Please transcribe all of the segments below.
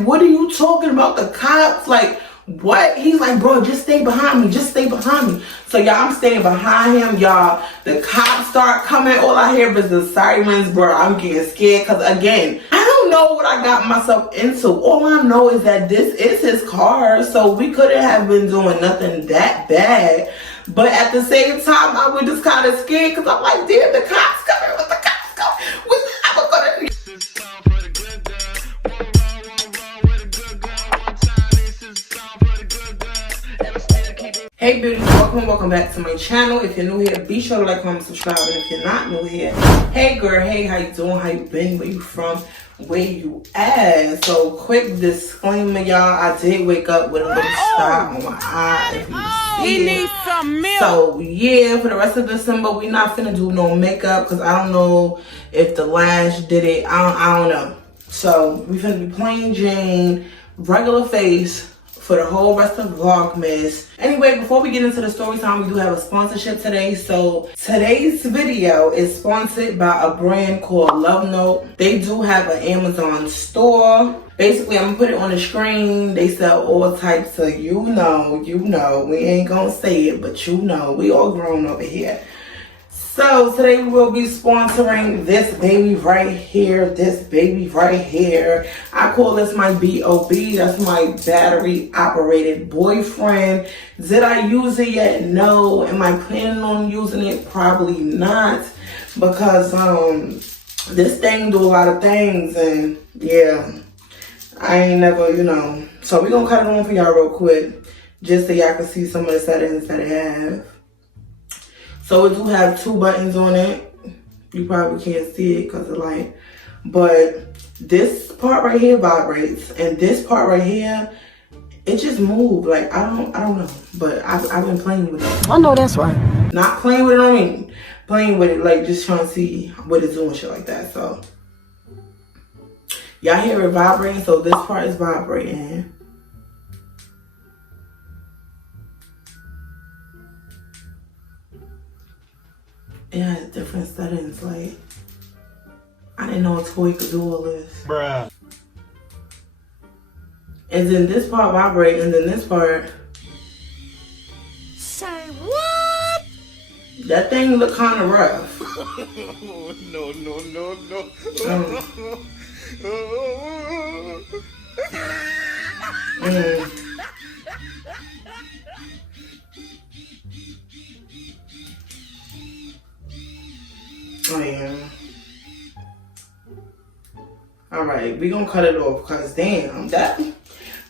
like, what are you talking about? The cops? Like, what? He's like, bro, just stay behind me. Just stay behind me. So, y'all, I'm staying behind him, y'all. The cops start coming. All I hear is the sirens, bro. I'm getting scared because, again, I don't know what I got myself into. All I know is that this is his car, so we couldn't have been doing nothing that bad. But at the same time, I was just kind of scared because I'm like, damn, the cops coming. What the cops coming? I'm going to... Hey beauties, welcome back to my channel. If you're new here, be sure to like, comment, subscribe, and if you're not new here, hey girl, hey, how you doing, how you been, where you from, where you at? So quick disclaimer, y'all, I did wake up with a little spot on my eye, if you see it. Needs some milk. So yeah, for the rest of December, we not finna do no makeup because I don't know if the lash did it. I don't know. So we finna be plain Jane, regular face for the whole rest of Vlogmas. Anyway, before we get into the story time, we do have a sponsorship today. So today's video is sponsored by a brand called LOVENOTE. They do have an Amazon store. Basically, I'm gonna put it on the screen. They sell all types of, you know, we ain't gonna say it, but you know, we all grown over here. So today we will be sponsoring this baby right here, I call this my B.O.B. That's my battery operated boyfriend. Did I use it yet? No. Am I planning on using it? Probably not, because this thing do a lot of things, and yeah, I ain't never, you know. So we're gonna cut it on for y'all real quick, just so y'all can see some of the settings that it have. So it do have 2 buttons on it. You probably can't see it because of light. But this part right here vibrates. And this part right here, it just moves. Like, I don't know. But I've been playing with it. I know that's right. Not playing with it, I mean, playing with it, like just trying to see what it's doing, shit like that. So, y'all hear it vibrating. So this part is vibrating. It has different settings, like, I didn't know a toy could do all this. Bruh. And then this part vibrates, and then this part. Say what? That thing look kind of rough. No. Oh yeah. Alright, we gonna cut it off because damn that.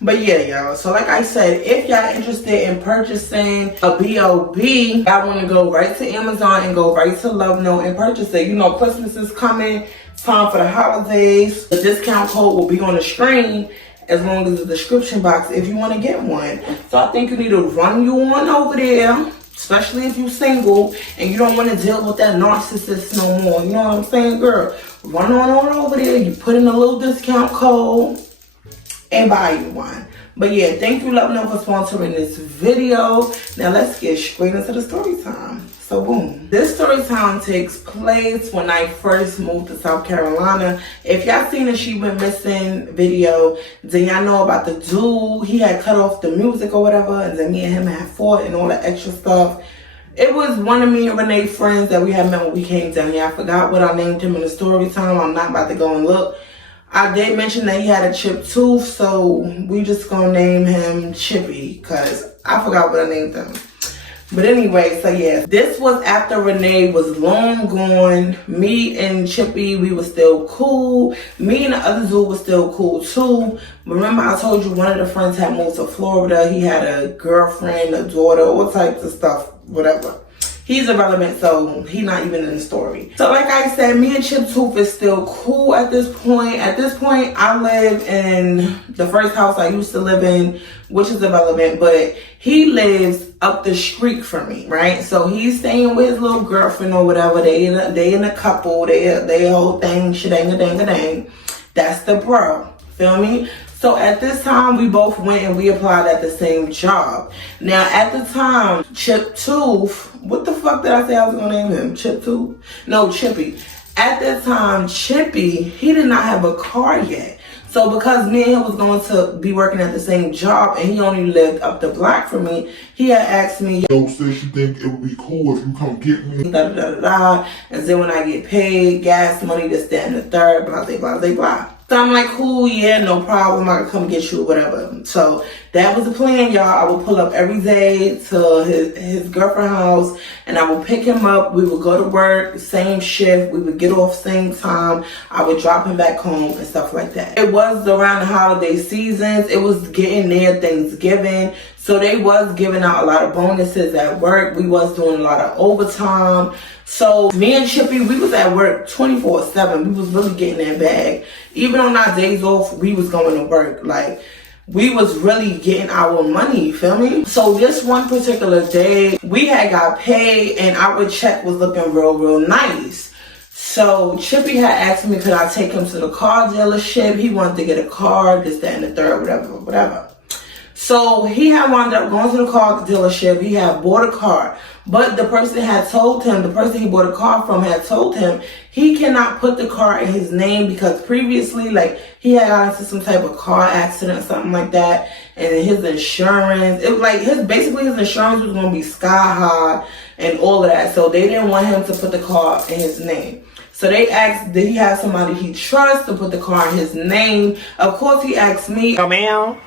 But yeah, y'all. So like I said, if y'all interested in purchasing a B.O.B., y'all want to go right to Amazon and go right to LOVENOTE and purchase it. You know, Christmas is coming. It's time for the holidays. The discount code will be on the screen as long as the description box if you want to get one. So I think you need to run you on over there. Especially if you're single and you don't want to deal with that narcissist no more. You know what I'm saying, girl? Run on over there. You put in a little discount code and buy you one. But yeah, thank you, LOVENOTE, for sponsoring this video. Now let's get straight into the story time. So boom. This story time takes place when I first moved to South Carolina. If y'all seen the She Went Missing video, then y'all know about the dude. He had cut off the music or whatever, and then me and him had fought and all that extra stuff. It was one of me and Renee's friends that we had met when we came down here. I forgot what I named him in the story time. I'm not about to go and look. I did mention that he had a chipped tooth, so we just gonna name him Chippy, because I forgot what I named him. But anyway, so yeah, this was after Renee was long gone. Me and Chippy, we were still cool. Me and the other dude was still cool too. Remember I told you one of the friends had moved to Florida. He had a girlfriend, a daughter, all types of stuff, whatever. He's irrelevant, so he's not even in the story. So like I said, me and Chip Tooth is still cool at this point. At this point, I live in the first house I used to live in, which is irrelevant, but he lives up the street from me, right? So he's staying with his little girlfriend or whatever. They in a couple, they whole thing, shadang-a-dang-a-dang. That's the bro, feel me? So at this time, we both went and we applied at the same job. Now, at the time, Chip Tooth, what the fuck did I say I was gonna name him? Chip Tooth? No, Chippy. At that time, Chippy, he did not have a car yet. So because me and him was going to be working at the same job and he only lived up the block from me, he had asked me, yo, sis, you think it would be cool if you come get me? da da da da da. And then when I get paid, gas money, this, that, and the third, blah, blah, blah, blah, blah. So I'm like, cool, yeah, no problem. I can come get you, whatever. So that was the plan, y'all. I would pull up every day to his girlfriend's house and I would pick him up. We would go to work, same shift. We would get off same time. I would drop him back home and stuff like that. It was around the holiday seasons. It was getting near Thanksgiving. So they was giving out a lot of bonuses at work. We was doing a lot of overtime. So me and Chippy, we was at work 24/7. We was really getting that bag. Even on our days off, we was going to work. Like, we was really getting our money, you feel me? So this one particular day, we had got paid and our check was looking real nice. So Chippy had asked me, could I take him to the car dealership? He wanted to get a car, this, that, and the third, whatever. So he had wound up going to the car dealership. He had bought a car. But the person had told him, the person he bought a car from had told him he cannot put the car in his name because previously, like, he had got into some type of car accident or something like that. And his insurance, it was like basically his insurance was going to be sky high and all of that. So they didn't want him to put the car in his name. So they asked, did he have somebody he trusts to put the car in his name? Of course, he asked me. No, ma'am.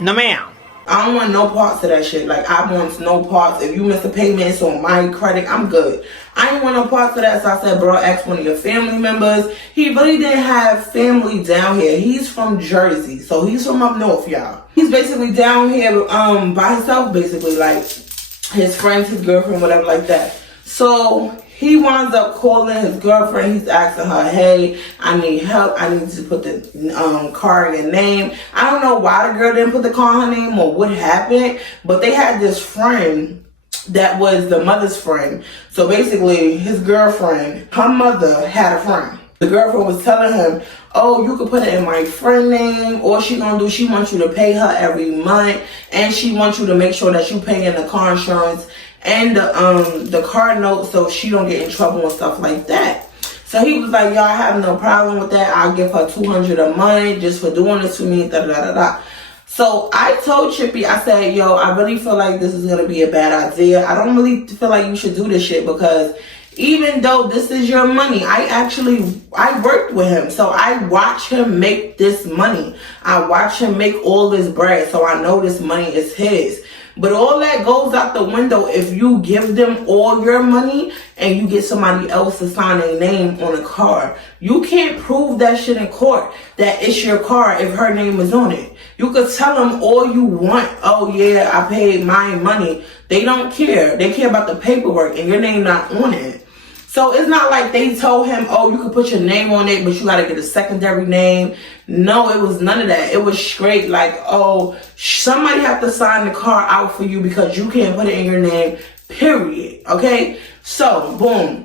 No, ma'am. I don't want no parts of that shit. Like, I want no parts. If you miss a payment, it's on my credit. I'm good. I ain't want no parts of that. So I said, bro, ask one of your family members. He really didn't have family down here. He's from Jersey. So he's from up north, y'all. He's basically down here by himself, basically. Like, his friends, his girlfriend, whatever like that. So he winds up calling his girlfriend. He's asking her, hey, I need help. I need to put the car in your name. I don't know why the girl didn't put the car in her name or what happened, but they had this friend that was the mother's friend. So basically, his girlfriend, her mother had a friend. The girlfriend was telling him, oh, you could put it in my friend name. All she gonna do, she wants you to pay her every month, and she wants you to make sure that you pay in the car insurance and the car note so she don't get in trouble and stuff like that. So he was like, y'all have no problem with that. I'll give her $200 a month just for doing this to me, da da da da. So I told Chippy, I said, yo, I really feel like this is gonna be a bad idea. I don't really feel like you should do this shit because even though this is your money, I worked with him. So I watch him make this money. I watch him make all this bread. So I know this money is his. But all that goes out the window if you give them all your money and you get somebody else to sign a name on a car. You can't prove that shit in court that it's your car if her name is on it. You could tell them all you want. Oh yeah, I paid my money. They don't care. They care about the paperwork and your name not on it. So it's not like they told him, oh, you can put your name on it, but you got to get a secondary name. No, it was none of that. It was straight like, oh, somebody have to sign the car out for you because you can't put it in your name, period. Okay? So, boom.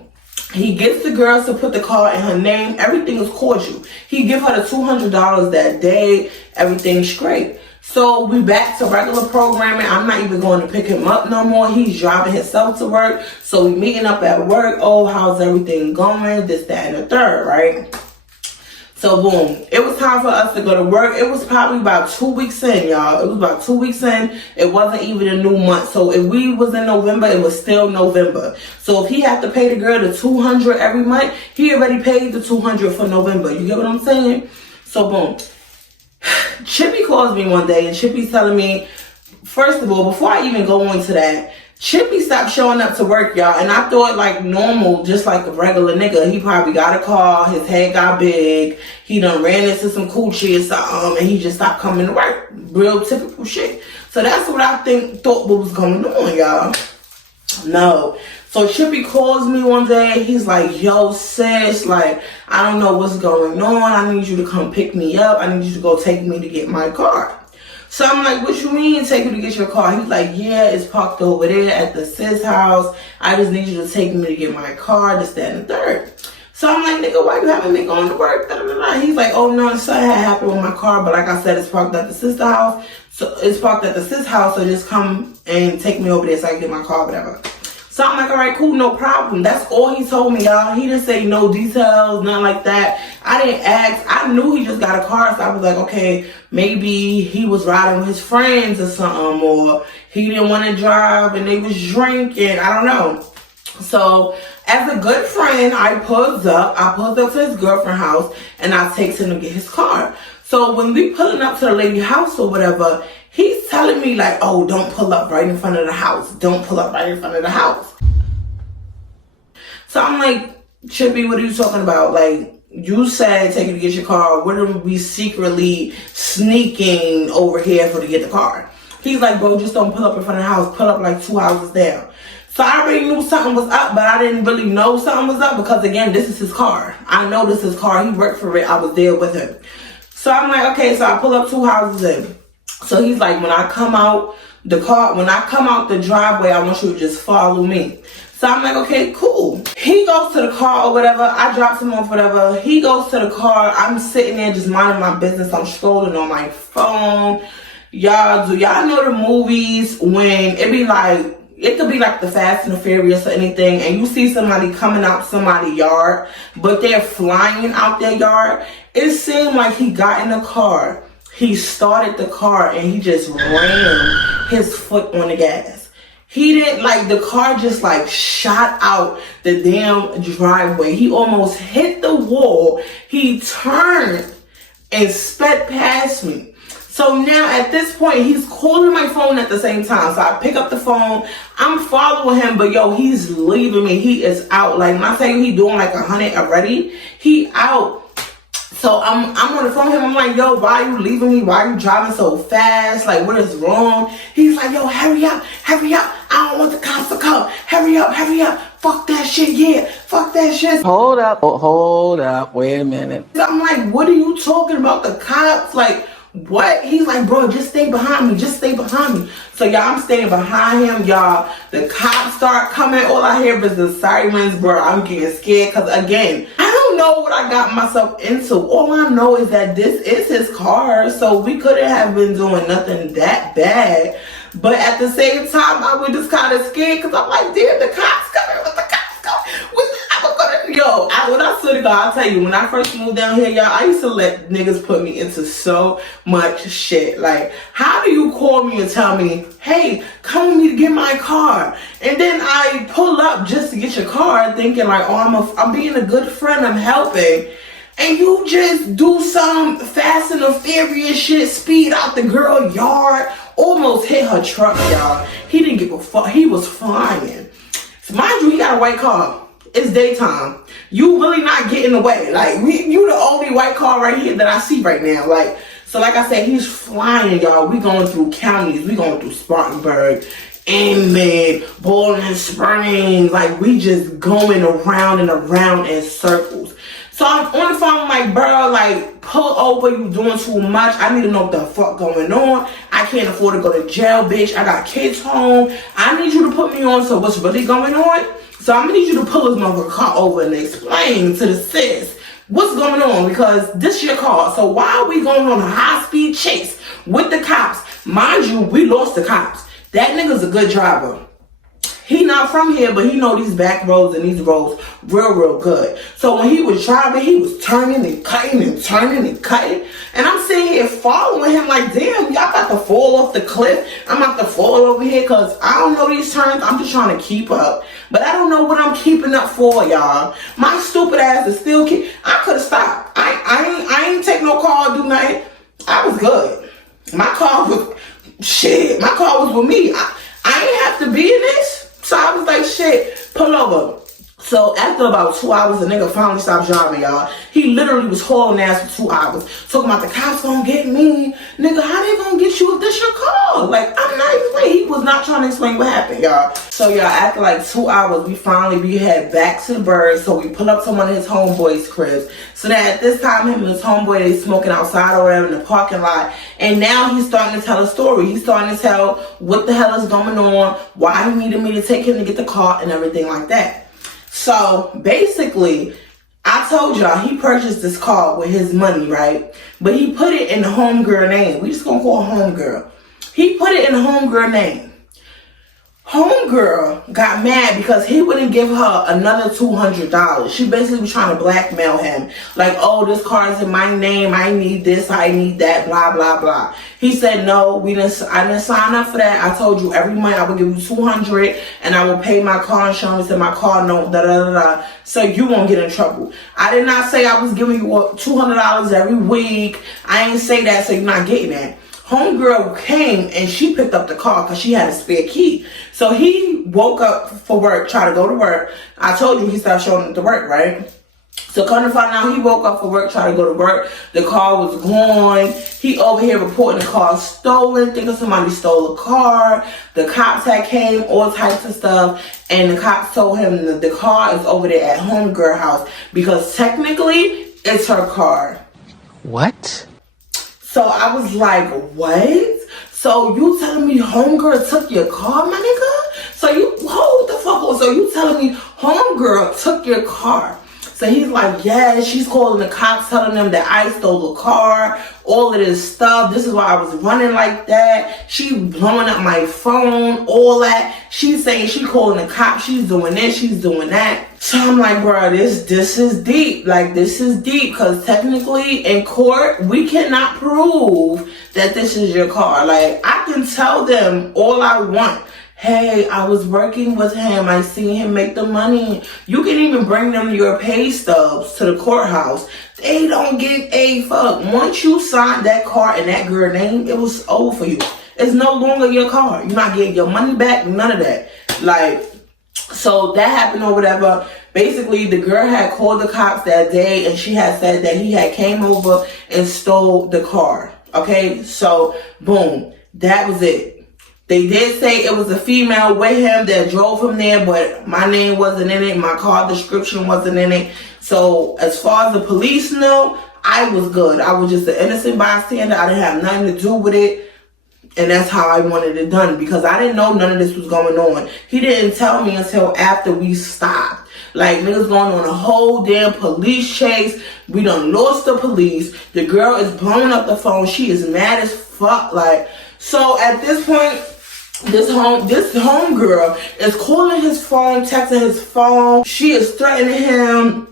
He gets the girls to put the car in her name. Everything is cordial. He give her the $200 that day. Everything's great. So we back to regular programming. I'm not even going to pick him up no more. He's driving himself to work. So we meeting up at work. Oh, how's everything going? This, that, and the third, right? So boom, it was time for us to go to work. It was probably about 2 weeks in, y'all. It was about 2 weeks in. It wasn't even a new month. So if we was in November, it was still November. So if he had to pay the girl the $200 every month, he already paid the $200 for November. You get what I'm saying? So boom. Chippy calls me one day and Chippy's telling me, first of all, before I even go into that, Chippy stopped showing up to work, y'all. And I thought like normal, just like a regular nigga. He probably got a car, his head got big, he done ran into some coochie or something, and he just stopped coming to work. Real typical shit. So that's what I thought what was going on, y'all. No. So Chippy calls me one day. He's like, yo, sis, like, I don't know what's going on. I need you to come pick me up. I need you to go take me to get my car. So I'm like, what you mean take you to get your car? He's like, yeah, it's parked over there at the sis house. I just need you to take me to get my car, this, that, and the third. So I'm like, nigga, why you having me going to work? Da, da, da, da. He's like, oh, no, something had happened with my car. But like I said, it's parked at the sister house. So it's parked at the sis house. So just come and take me over there so I can get my car, whatever. So I'm like, all right, cool, no problem. That's all he told me, y'all. He didn't say no details, nothing like that. I didn't ask. I knew he just got a car, so I was like, okay, maybe he was riding with his friends or something, or he didn't want to drive and they was drinking. I don't know. So as a good friend, I pulled up to his girlfriend's house, and I takes him to get his car. So when we pulling up to the lady house or whatever, he's telling me like, oh, don't pull up right in front of the house. Don't pull up right in front of the house. So I'm like, Chippy, what are you talking about? Like, you said take you to get your car. Wouldn't we secretly sneaking over here for to get the car? He's like, bro, just don't pull up in front of the house. Pull up like 2 houses down. So I already knew something was up, but I didn't really know something was up because, again, this is his car. I know this is his car. He worked for it. I was there with him. So I'm like, okay, so I pull up 2 houses in. So he's like, when I come out the driveway, I want you to just follow me. So I'm like, okay, cool. He goes to the car or whatever. I drops him off, whatever. He goes to the car. I'm sitting there just minding my business. I'm scrolling on my phone. Y'all, do y'all know the movies when it be like, it could be like the Fast and the Furious or anything, and you see somebody coming out somebody's yard, but they're flying out their yard? It seemed like he got in the car. He started the car and he just rammed his foot on the gas. He didn't, like, the car just like shot out the damn driveway. He almost hit the wall. He turned and sped past me. So now at this point, he's calling my phone at the same time. So I pick up the phone. I'm following him, but yo, he's leaving me. He is out. Like, when I tell you he doing like 100 already, he out. So I'm on the phone with him. I'm like, yo, why are you leaving me? Why are you driving so fast? Like, what is wrong? He's like, yo, hurry up, hurry up. I don't want the cops to come. Hurry up, hurry up. Fuck that shit, yeah. Fuck that shit. Hold up. Wait a minute. I'm like, what are you talking about? The cops? Like, what? He's like, bro, just stay behind me. Just stay behind me. So, y'all, I'm staying behind him, y'all. The cops start coming. All I hear is the sirens, bro. I'm getting scared because, again, I don't know what I got myself into. All I know is that this is his car, so we couldn't have been doing nothing that bad. But at the same time, I was just kind of scared because I'm like, damn, the cops coming. What the cops coming? When I swear to God, I'll tell you, when I first moved down here, y'all, I used to let niggas put me into so much shit. Like, how do you call me and tell me, hey, come with me to get my car? And then I pull up just to get your car thinking like, oh, I'm being a good friend, I'm helping. And you just do some Fast and the Furious shit, speed out the girl yard, almost hit her truck, y'all. He didn't give a fuck. He was flying. So mind you, he got a white car. It's daytime. You really not getting away. Like, you the only white car right here that I see right now. Like, so like I said, he's flying, y'all. We going through counties. We going through Spartanburg, Inman, Bowling Springs. Like, we just going around and around in circles. So I'm on the phone like, bro, like, pull over. You doing too much. I need to know what the fuck going on. I can't afford to go to jail, bitch. I got kids home. I need you to put me on. So what's really going on? So I'm gonna need you to pull this motherfucker car over and explain to the sis what's going on, because this your car. So why are we going on a high-speed chase with the cops? Mind you, we lost the cops. That nigga's a good driver. He not from here, but he know these back roads and these roads real good. So when he was driving, he was turning and cutting and turning and cutting. And I'm sitting here following him like, damn, y'all about to fall off the cliff. I'm about to fall over here because I don't know these turns. I'm just trying to keep up. But I don't know what I'm keeping up for, y'all. My stupid ass is still I could have stopped. I ain't take no car or do nothing. I was good. My car was, shit, my car was with me. I ain't have to be in this. So I was like, shit, pull over. So after about 2 hours, the nigga finally stopped driving, y'all. He literally was hauling ass for 2 hours. Talking about the cops gonna get me. Nigga, how they gonna get you if this your car? Like, I'm not explaining. He was not trying to explain what happened, y'all. So, y'all, after like 2 hours, we head back to the bird. So we pull up to one of his homeboys' cribs. So that at this time, him and his homeboy, they smoking outside or whatever in the parking lot. And now he's starting to tell a story. He's starting to tell what the hell is going on, why he needed me to take him to get the car and everything like that. So basically, I told y'all he purchased this car with his money, right? But he put it in the homegirl name. We just gonna call her homegirl. He put it in the homegirl name. Homegirl got mad because he wouldn't give her another $200. She basically was trying to blackmail him. Like, oh, this car is in my name. I need this. I need that. Blah, blah, blah. He said, no, I didn't sign up for that. I told you every month I would give you $200 and I will pay my car insurance and my car note, da, da, da, da, so you won't get in trouble. I did not say I was giving you $200 every week. I ain't say that, so you're not getting that. Homegirl came and she picked up the car because she had a spare key. So he woke up for work, tried to go to work. I told you he started showing up to work, right? So come to find out, he woke up for work, tried to go to work. The car was gone. He over here reporting the car stolen, thinking somebody stole a car. The cops had came, all types of stuff. And the cops told him that the car is over there at Homegirl house because technically it's her car. What? So I was like, what? So you telling me Homegirl took your car, my nigga? So you, hold the fuck on. So you telling me Homegirl took your car? So he's like, yeah, she's calling the cops, telling them that I stole the car, all of this stuff. This is why I was running like that. She blowing up my phone, all that. She's saying she calling the cops. She's doing this, she's doing that. So I'm like, bro, this is deep. Like, this is deep because technically in court, we cannot prove that this is your car. Like, I can tell them all I want. Hey, I was working with him. I seen him make the money. You can even bring them your pay stubs to the courthouse. They don't give a fuck. Once you signed that car in that girl's name, it was over for you. It's no longer your car. You're not getting your money back, none of that. Like, so that happened or whatever. Basically, the girl had called the cops that day and she had said that he had came over and stole the car. Okay, so boom, that was it. They did say it was a female with him that drove him there, but my name wasn't in it. My car description wasn't in it. So as far as the police know, I was good. I was just an innocent bystander. I didn't have nothing to do with it. And that's how I wanted it done because I didn't know none of this was going on. He didn't tell me until after we stopped. Like, niggas going on a whole damn police chase. We done lost the police. The girl is blowing up the phone. She is mad as fuck. Like, so at this point, this homegirl is calling his phone, texting his phone. She is threatening him.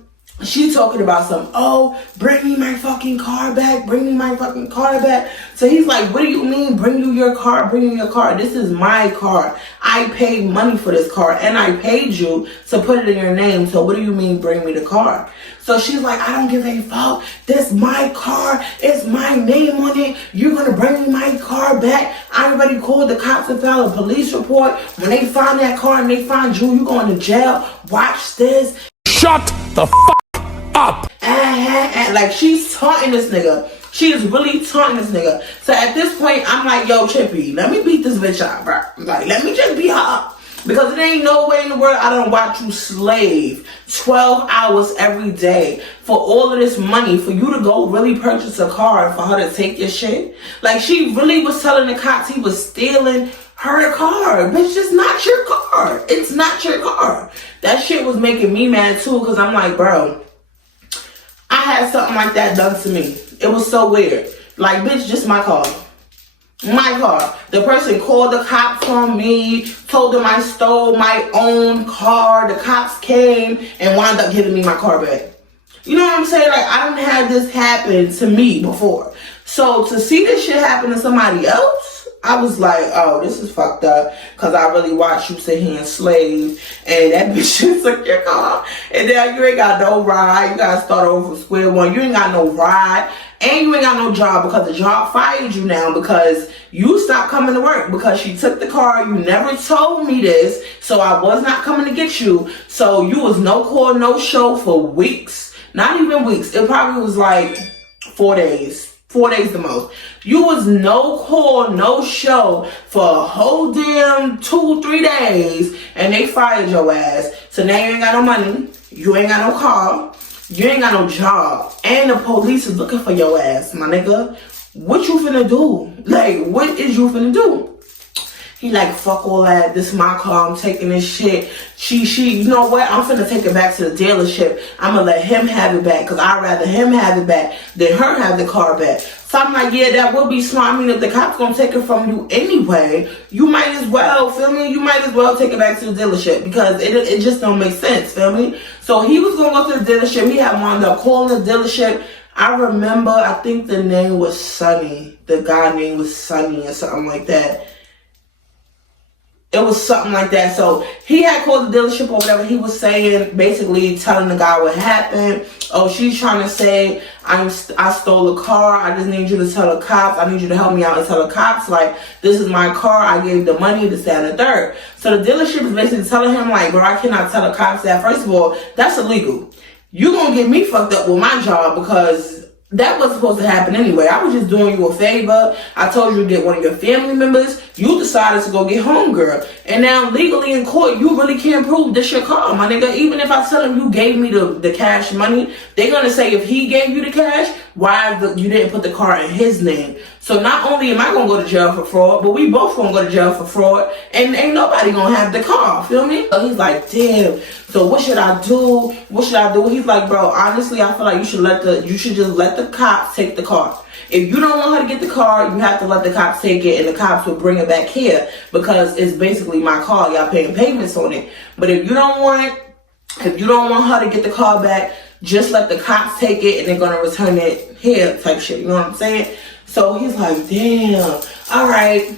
She talking about some, oh, bring me my fucking car back. Bring me my fucking car back. So he's like, what do you mean bring you your car? Bring you your car. This is my car. I paid money for this car and I paid you to put it in your name. So what do you mean bring me the car? So she's like, I don't give a fuck. This my car. It's my name on it. You're going to bring me my car back. I already called the cops and filed a police report. When they find that car and they find you, you going to jail. Watch this. Shut the fuck up. Like, she's taunting this nigga. She is really taunting this nigga. So at this point, I'm like, yo, Chippy, let me beat this bitch up, bro. Like, let me just beat her up. Because there ain't no way in the world I don't watch you slave 12 hours every day for all of this money for you to go really purchase a car and for her to take your shit. Like, she really was telling the cops he was stealing her car. Bitch, it's not your car. It's not your car. That shit was making me mad too because I'm like, bro, I had something like that done to me. It was so weird. Like, bitch, just my car. My car. The person called the cops on me, told them I stole my own car. The cops came and wound up giving me my car back. You know what I'm saying? Like, I don't have this happen to me before. So to see this shit happen to somebody else, I was like, oh, this is fucked up. Because I really watched you sit here and slave. And that bitch just took your car. And now you ain't got no ride. You got to start over from square one. You ain't got no ride. And you ain't got no job because the job fired you now because you stopped coming to work because she took the car. You never told me this. So I was not coming to get you. So you was no call, no show for weeks. Not even weeks. It probably was like 4 days. 4 days the most. You was no call, no show for a whole damn 2-3 days and they fired your ass. So now you ain't got no money. You ain't got no car. You ain't got no job. And the police is looking for your ass, my nigga. What you finna do? Like, what is you finna do? He like, fuck all that. This is my car. I'm taking this shit. You know what? I'm finna take it back to the dealership. I'm gonna let him have it back because I'd rather him have it back than her have the car back. So I'm like, yeah, that would be smart. I mean, if the cops gonna take it from you anyway, you might as well, feel me? You might as well take it back to the dealership because it just don't make sense, feel me? So he was gonna go to the dealership. He had wound up calling the dealership. I remember, I think the name was Sonny. The guy name was Sonny or something like that. It was something like that. So he had called the dealership or whatever. He was saying, basically telling the guy what happened. Oh, she's trying to say, I stole a car. I just need you to tell the cops. I need you to help me out and tell the cops, like, this is my car. I gave the money to stand the third. So the dealership is basically telling him, like, bro, I cannot tell the cops that. First of all, that's illegal. You gonna get me fucked up with my job because that was supposed to happen anyway. I was just doing you a favor. I told you to get one of your family members. You decided to go get homegirl. And now legally in court, you really can't prove this your car, my nigga. Even if I tell them you gave me the cash money, they're going to say if he gave you the cash, why you didn't put the car in his name. So not only am I going to go to jail for fraud, but we both going to go to jail for fraud. And ain't nobody going to have the car, feel me? So he's like, damn. So what should I do? What should I do? He's like, bro, honestly, I feel like you should just let the cops take the car. If you don't want her to get the car, you have to let the cops take it, and the cops will bring it back here because it's basically my car. Y'all paying payments on it. But if you don't want her to get the car back, just let the cops take it, and they're gonna return it here, type shit. You know what I'm saying? So he's like, damn. All right.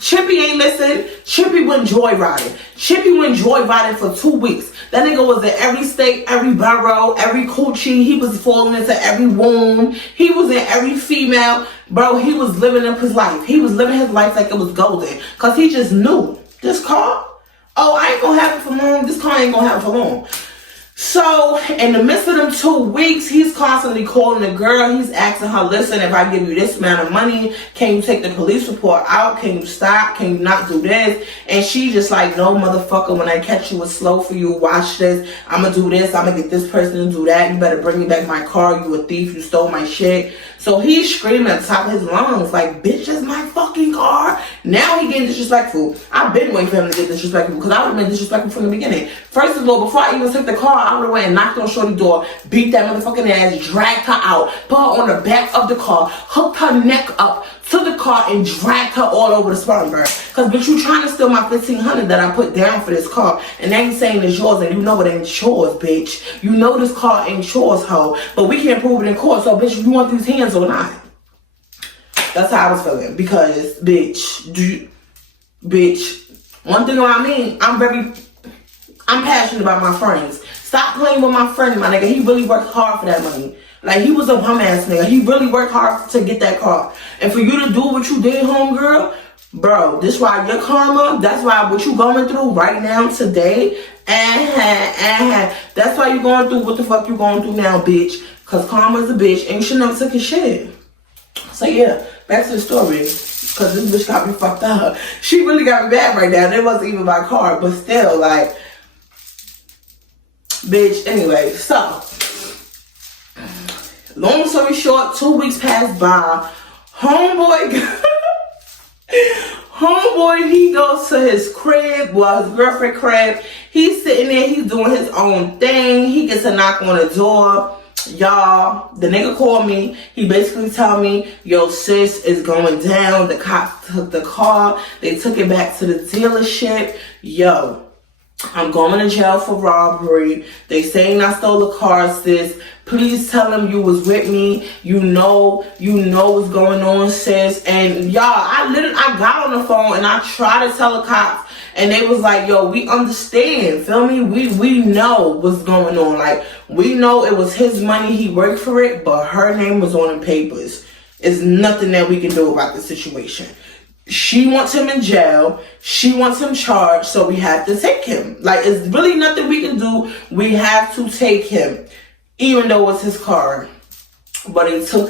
Chippy ain't listen. Chippy went joyriding. Chippy went joyriding for 2 weeks. That nigga was in every state, every borough, every coochie. He was falling into every womb. He was in every female. Bro, he was living up his life. He was living his life like it was golden. Because he just knew, this car, oh, I ain't going to have it for long. This car ain't going to have it for long. So, in the midst of them 2 weeks, he's constantly calling the girl. He's asking her, listen, if I give you this amount of money, can you take the police report out? Can you stop? Can you not do this? And she just like, no, motherfucker, when I catch you, it's slow for you. Watch this. I'm going to do this. I'm going to get this person to do that. You better bring me back my car. You a thief. You stole my shit. So he's screaming at the top of his lungs like, bitch, that's my fucking car. Now he getting disrespectful. I've been waiting for him to get disrespectful because I would have been disrespectful from the beginning. First of all, before I even took the car, I would have went and knocked on Shorty's door, beat that motherfucking ass, dragged her out, put her on the back of the car, hooked her neck up to the car, and dragged her all over the Spartanburg. Because, bitch, you trying to steal my $1,500 that I put down for this car, and now you saying it's yours, and you know it ain't yours, bitch. You know this car ain't yours, hoe. But we can't prove it in court, so, bitch, you want these hands or not? That's how I was feeling. Because, bitch, one thing about me, I'm passionate about my friends. Stop playing with my friend, my nigga. He really worked hard for that money. Like, he was a bum ass nigga. He really worked hard to get that car. And for you to do what you did, homegirl, bro, this why your karma, that's why what you going through right now, today, that's why you going through what the fuck you going through now, bitch. Because karma's a bitch, and you should never took his shit. So, yeah, back to the story. Because this bitch got me fucked up. She really got me bad right now. It wasn't even my car, but still, like, bitch, anyway, so long story short, 2 weeks passed by. Homeboy, he goes to his crib, well, his girlfriend crib. He's sitting there, he's doing his own thing. He gets a knock on the door. Y'all, the nigga called me. He basically told me, yo, sis, is going down. The cops took the car. They took it back to the dealership. Yo, I'm going to jail for robbery. They saying I stole a car, sis. Please tell them you was with me. You know what's going on, sis. And y'all, I got on the phone and I tried to tell the cops, and they was like, yo, we understand, feel me? We know what's going on. Like, we know it was his money, he worked for it, but her name was on the papers. It's nothing that we can do about the situation. She wants him in jail. She wants him charged, so we have to take him. Like, it's really nothing we can do. We have to take him, even though it's his car. But they took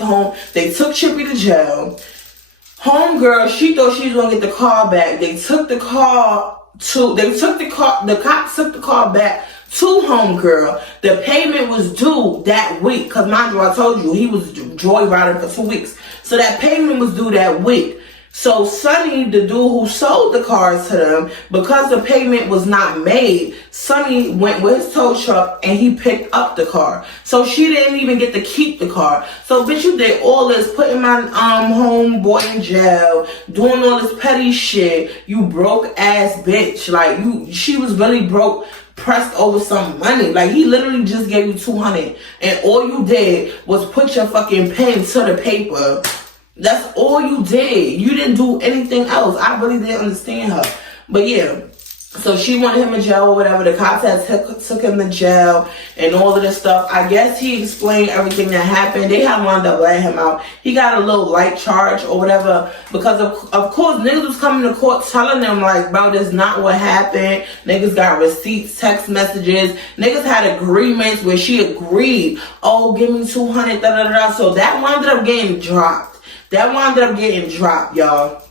Chippy to jail. Homegirl, she thought she was gonna get the car back. The cops took the car back to homegirl. The payment was due that week. Cause mind you, I told you, he was joyriding for 2 weeks. So that payment was due that week. So Sonny, the dude who sold the cars to them, because the payment was not made, Sonny went with his tow truck and he picked up the car. So she didn't even get to keep the car. So bitch, you did all this, putting my homeboy in jail, doing all this petty shit. You broke ass bitch. Like she was really broke, pressed over some money. Like he literally just gave you $200 and all you did was put your fucking pen to the paper. That's all you did. You didn't do anything else. I really didn't understand her. But yeah, so she wanted him in jail or whatever. The cops had took him to jail and all of this stuff. I guess he explained everything that happened. They had wound up letting him out. He got a little light charge or whatever because of course niggas was coming to court telling them like, bro, that's not what happened. Niggas got receipts, text messages. Niggas had agreements where she agreed, oh, give me $200, da da da. So that wound up getting dropped. Y'all.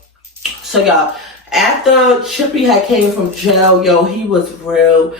So y'all, after Chippy had came from jail, yo, he was real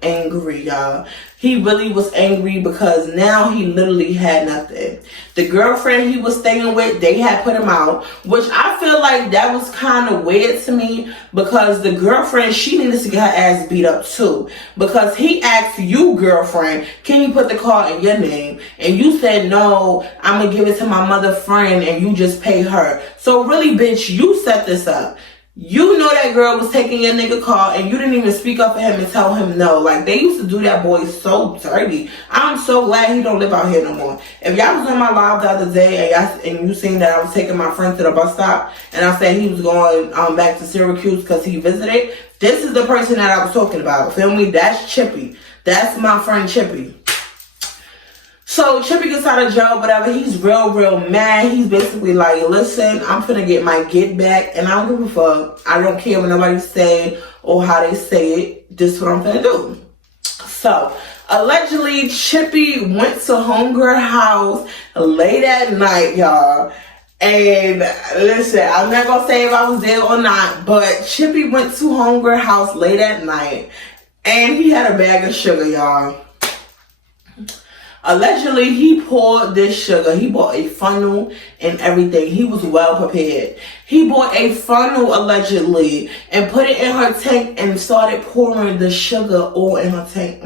angry, y'all. He really was angry because now he literally had nothing. The girlfriend he was staying with, they had put him out, which I feel like that was kind of weird to me because the girlfriend, she needed to get her ass beat up too. Because he asked you, girlfriend, can you put the car in your name? And you said, no, I'm going to give it to my mother friend and you just pay her. So really, bitch, you set this up. You know that girl was taking your nigga car and you didn't even speak up for him and tell him no. Like, they used to do that boy so dirty. I'm so glad he don't live out here no more. If y'all was on my live the other day and you seen that I was taking my friend to the bus stop and I said he was going back to Syracuse because he visited, this is the person that I was talking about. Feel me? That's Chippy. That's my friend Chippy. So Chippy gets out of jail, whatever. He's real mad. He's basically like, listen, I'm finna get my get back and I don't give a fuck. I don't care what nobody say or how they say it. This is what I'm finna do. So allegedly, Chippy went to homegirl house late at night, y'all. And listen, I'm not gonna say if I was there or not, but Chippy went to homegirl house late at night and he had a bag of sugar, y'all. Allegedly, he poured this sugar. He bought a funnel and everything. He was well prepared. He bought a funnel, allegedly, and put it in her tank and started pouring the sugar all in her tank.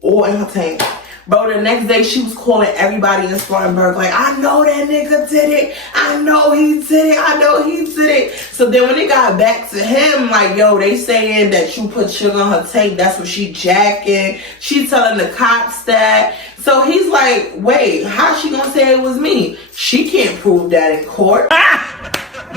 All in her tank. Bro, the next day, she was calling everybody in Spartanburg like, I know that nigga did it. I know he did it. I know he did it. So then when it got back to him, like, yo, they saying that you put sugar on her tank. That's what she jacking. She telling the cops that. So he's like, wait, how's she gonna say it was me? She can't prove that in court.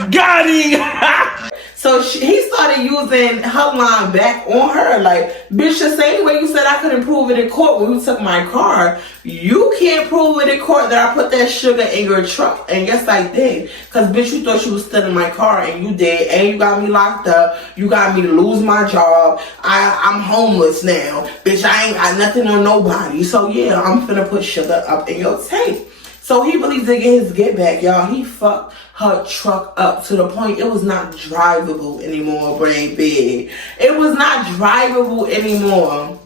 Got him! So he started using her line back on her. Like, bitch, the same way you said I couldn't prove it in court when you took my car, you can't prove it in court that I put that sugar in your truck. And yes, I did. Because, bitch, you thought you was stealing my car, and you did. And you got me locked up. You got me to lose my job. I'm homeless now. Bitch, I ain't got nothing on nobody. So, yeah, I'm finna put sugar up in your tank. So he really did get his get back, y'all. He fucked her truck up to the point it was not drivable anymore, baby. It was not drivable anymore.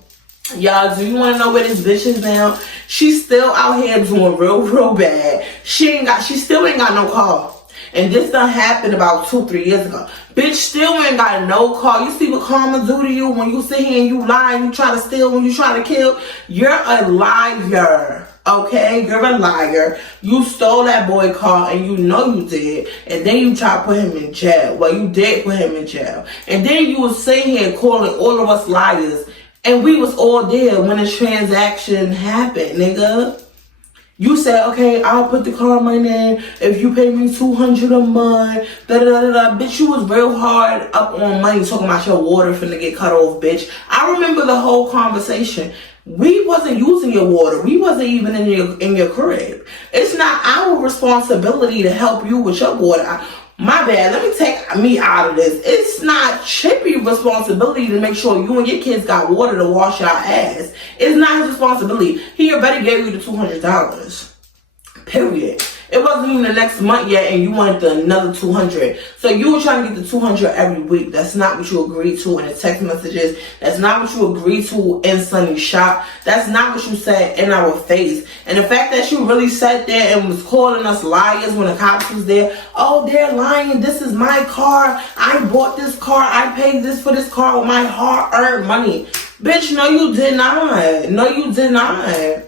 Y'all, do you want to know where this bitch is now? She's still out here doing real bad. She still ain't got no car. And this done happened about 2-3 years ago. Bitch still ain't got no car. You see what karma do to you when you sit here and you lie and you try to steal, when you try to kill? You're a liar. Okay, you're a liar. You stole that boy car and you know you did. And then you try to put him in jail. Well, you did put him in jail. And then you was sitting here calling all of us liars. And we was all there when the transaction happened, nigga. You said, okay, I'll put the car in my name if you pay me $200 a month. Da-da-da-da-da. Bitch, you was real hard up on money talking about your water finna get cut off, bitch. I remember the whole conversation. We wasn't using your water. We wasn't even in your crib. It's not our responsibility to help you with your water. My bad. Let me take me out of this. It's not Chippy's responsibility to make sure you and your kids got water to wash your ass. It's not his responsibility. He already gave you the $200. Period. It wasn't even the next month yet, and you wanted another 200. So you were trying to get the 200 every week. That's not what you agreed to in the text messages. That's not what you agreed to in Sunny's shop. That's not what you said in our face. And the fact that you really sat there and was calling us liars when the cops was there. Oh, they're lying. This is my car. I bought this car. I paid this for this car with my hard-earned money. Bitch, no you did not. No you did not.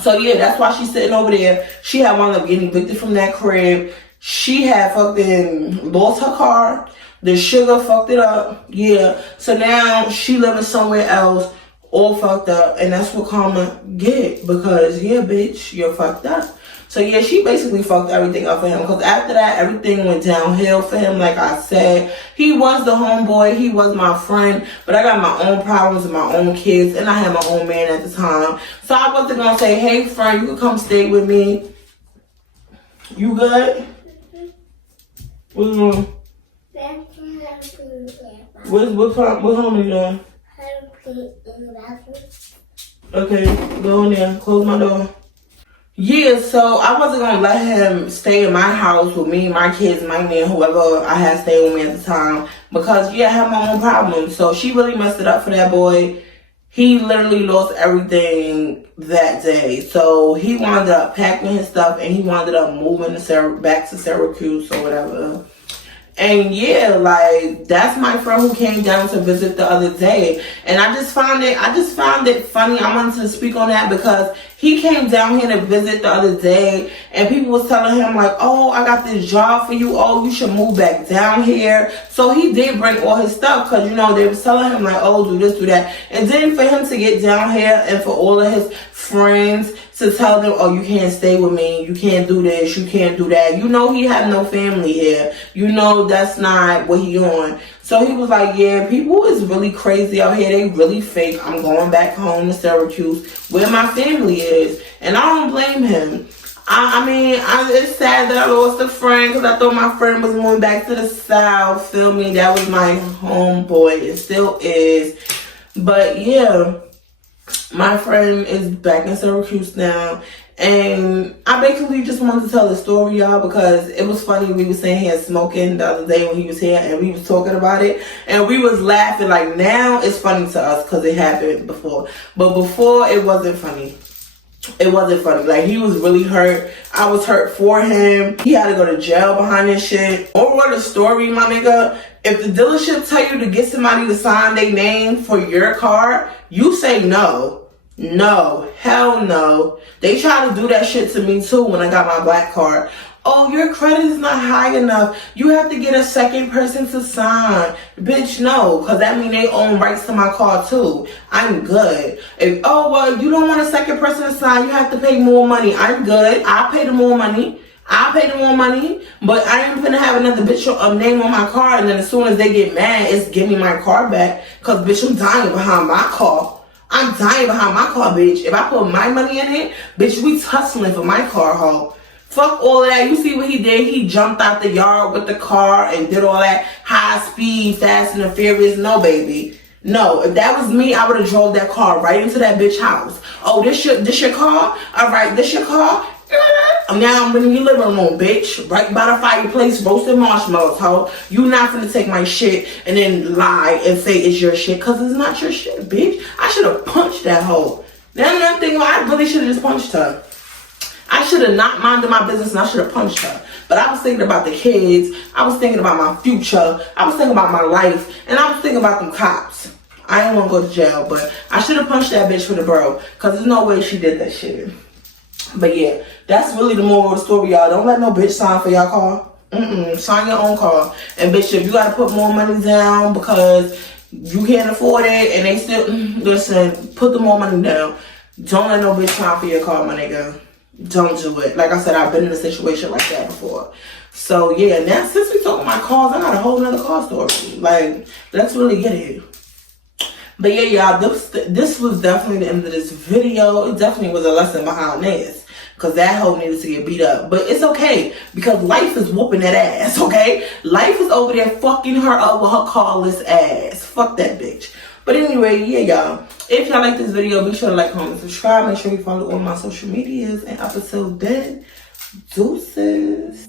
So yeah, that's why she's sitting over there. She had wound up getting evicted from that crib. She had fucking lost her car. The sugar fucked it up. Yeah. So now she living somewhere else, all fucked up. And that's what karma get. Because yeah, bitch, you're fucked up. So yeah, she basically fucked everything up for him. Because after that, everything went downhill for him. Like I said, he was the homeboy. He was my friend. But I got my own problems and my own kids. And I had my own man at the time. So I wasn't going to say, hey, friend, you can come stay with me. You good? What's wrong? What home are you doing? Okay, go in there. Close my door. Yeah, so I wasn't going to let him stay in my house with me, my kids, my man, whoever I had staying with me at the time. Because, yeah, I had my own problems. So she really messed it up for that boy. He literally lost everything that day. So he wound up packing his stuff and he wound up moving back to Syracuse or whatever. And yeah, like, that's my friend who came down to visit the other day. And I just found it funny. I wanted to speak on that because he came down here to visit the other day and people was telling him like, oh, I got this job for you. Oh, you should move back down here. So he did bring all his stuff because, you know, they was telling him like, oh, do this, do that. And then for him to get down here and for all of his friends to tell them, oh, you can't stay with me, you can't do this, you can't do that. You know he had no family here. You know that's not what he on. So he was like, yeah, people is really crazy out here. They really fake. I'm going back home to Syracuse where my family is. And I don't blame him. I mean, it's sad that I lost a friend because I thought my friend was moving back to the South. Feel me? That was my homeboy. It still is. But yeah, my friend is back in Syracuse now. And I basically just wanted to tell the story, y'all, because it was funny. We was sitting here smoking the other day when he was here and we was talking about it. And we was laughing. Like, now it's funny to us because it happened before. But before, it wasn't funny. It wasn't funny. Like, he was really hurt. I was hurt for him. He had to go to jail behind this shit. Overall, the story, my nigga, if the dealership tell you to get somebody to sign their name for your car, you say no. No. Hell no. They try to do that shit to me too when I got my black card. Oh, your credit is not high enough. You have to get a second person to sign. Bitch, no. Because that means they own rights to my car too. I'm good. If, oh, well, you don't want a second person to sign. You have to pay more money. I'm good. I'll pay the more money. I'll pay the more money. But I ain't gonna have another bitch name on my car. And then as soon as they get mad, it's give me my car back. Because, bitch, I'm dying behind my car. I'm dying behind my car, bitch. If I put my money in it, bitch, we tussling for my car, ho. Fuck all of that. You see what he did? He jumped out the yard with the car and did all that high speed, fast and the furious. No, baby. No. If that was me, I would have drove that car right into that bitch house. Oh, this your car? All right, this your car? Now I'm in your living room, bitch. Right by the fireplace, roasting marshmallows, ho. You not finna take my shit and then lie and say it's your shit, cause it's not your shit, bitch. I should have punched that hoe. Now I'm thinking, I really should have just punched her. I should have not minded my business and I should have punched her. But I was thinking about the kids. I was thinking about my future. I was thinking about my life. And I was thinking about them cops. I didn't want to go to jail, but I should have punched that bitch for the bro. Cause there's no way she did that shit. But yeah, that's really the moral of the story, y'all. Don't let no bitch sign for y'all car. Sign your own car. And bitch, if you gotta put more money down because you can't afford it and they still, listen, put the more money down. Don't let no bitch sign for your car, my nigga. Don't do it. Like I said, I've been in a situation like that before. So yeah, now since we talking about cars, I got a whole nother car story. Like, let's really get it. But yeah, y'all, this was definitely the end of this video. It definitely was a lesson behind this. Because that hoe needed to get beat up. But it's okay. Because life is whooping that ass, okay? Life is over there fucking her up with her carless ass. Fuck that bitch. But anyway, yeah, y'all. If y'all like this video, be sure to like, comment, subscribe. Make sure you follow all my social medias. And up until then, Deuces.